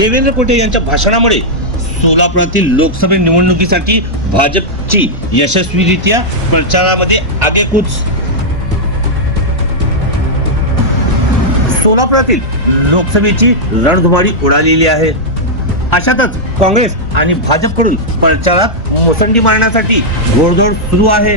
देवेंद्र कोटे यांच्या भाषणामुळे सोलापुरातील लोकसभा निवडणुकीसाठी भाजपची यशस्वीरित्या प्रचारामध्ये आगेकूच। सोलापुरातील लोकसभेची रणधुमाळी उडालेली आहे। अशातच काँग्रेस आणि भाजपकडून प्रचारात मुसंडी मारण्यासाठी घोडदौड सुरू आहे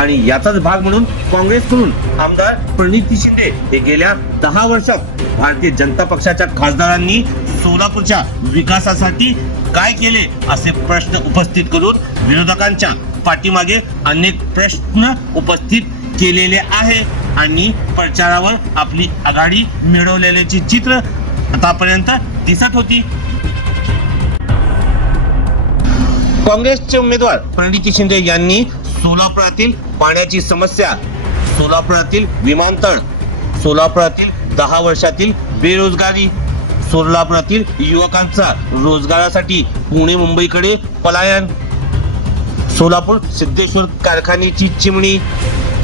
आणि याचाच भाग म्हणून काँग्रेसकडून आमदार प्रणिती शिंदे हे गेल्या 10 वर्षात भारतीय जनता पक्षाच्या खासदारांनी सोलापूरच्या विकासासाठी काय केले असे प्रश्न उपस्थित करून विरोधकांच्या पाठीमागे अनेक प्रश्न उपस्थित केलेले आहे आणि प्रचारावर आपली आघाडी मिळवलेल्याची चित्र आतापर्यंत दिसत होती। काँग्रेसचे उमेदवार प्रणिती शिंदे यांनी सोलापुरातील पाण्याची समस्या, सोलापुरातील विमानतळ, सोलापुरातील 10 वर्षातील बेरोजगारी, सोलापुरातील युवकांचा रोजगारासाठी पुणे मुंबईकडे पलायन, सोलापूर सिद्धेश्वर कारखान्याची चिमणी,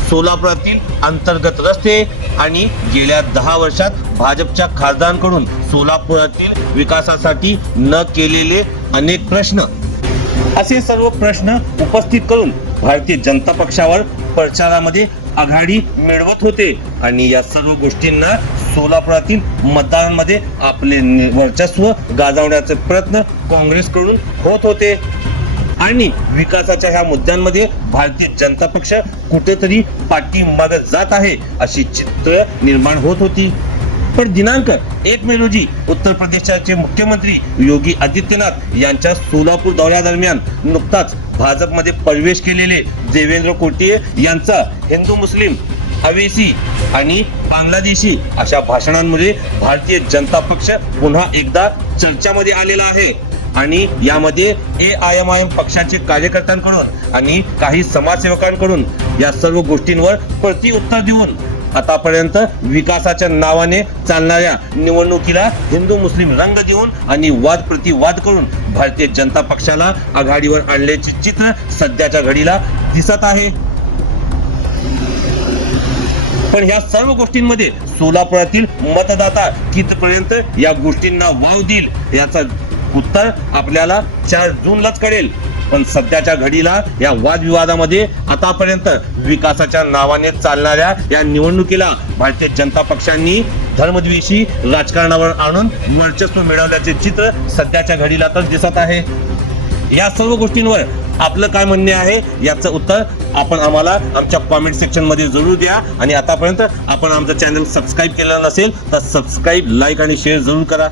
सोलापुरातील अंतर्गत रस्ते आणि गेल्या 10 वर्षात भाजपच्या खासदारांकडून सोलापुरातील विकासासाठी न केलेले अनेक प्रश्न, असे सर्व प्रश्न उपस्थित करून भारतीय जनता पक्षावर प्रचारामध्ये आघाडी मिळवत होते आणि या सर्व गोष्टींना सोलापुरातील मतदारांमध्ये आपले वर्चस्व गाजवण्याचे प्रयत्न काँग्रेसकडून होत होते आणि विकासाच्या ह्या मुद्द्यांमध्ये भारतीय जनता पक्ष कुठेतरी पाठीमागे जात आहे अशी चित्र निर्माण होत होती। पण दिनांक 1 मे रोजी उत्तर प्रदेशचे मुख्यमंत्री योगी आदित्यनाथ यांच्या सोलापूर दौऱ्यादरम्यान नुकताच भाजपमध्ये प्रवेश केलेले देवेंद्र कोटे यांचा हिंदू मुस्लिम अवेसी आणि बांगलादेशी अशा भाषणांमुळे भारतीय जनता पक्ष पुन्हा एकदा चर्चामध्ये आलेला आहे आणि यामध्ये AIMIM पक्षाचे कार्यकर्त्यांकडून आणि काही समाजसेवकांकडून या सर्व गोष्टींवर प्रत्युत्तर देऊन आतापर्यंत विकासाच्या नावाने चालणाऱ्या निवडणुकीला हिंदू मुस्लिम रंग देऊन आणि वाद प्रतिवाद करून भारतीय जनता पक्षाला आघाडीवर आणल्याचे चित्र सध्याच्या घडीला दिसत आहे। पण ह्या सर्व गोष्टींमध्ये सोलापुरातील मतदाता कितपर्यंत या गोष्टींना वाव देईल याचा उत्तर आपल्याला 4 जूनलाच कळेल। पण सध्याच्या घडीला या वादविवादामध्ये आतापर्यंत विकासाच्या नावाने चालणाऱ्या या निवडणुकीला भारतीय जनता पक्षांनी धर्मद्वेषी राजकारणावर आणून वर्चस्व मिळवल्याचे चित्र सध्याच्या घडीला तर दिसत आहे। या सर्व गोष्टींवर आपलं काय म्हणणे आहे याचं उत्तर आपण आम्हाला आमच्या कमेंट सेक्शन मध्ये जरूर द्या आणि आतापर्यंत आपण आमचं चॅनल सबस्क्राईब केलं नसेल तर सबस्क्राईब, लाईक आणि शेअर जरूर करा।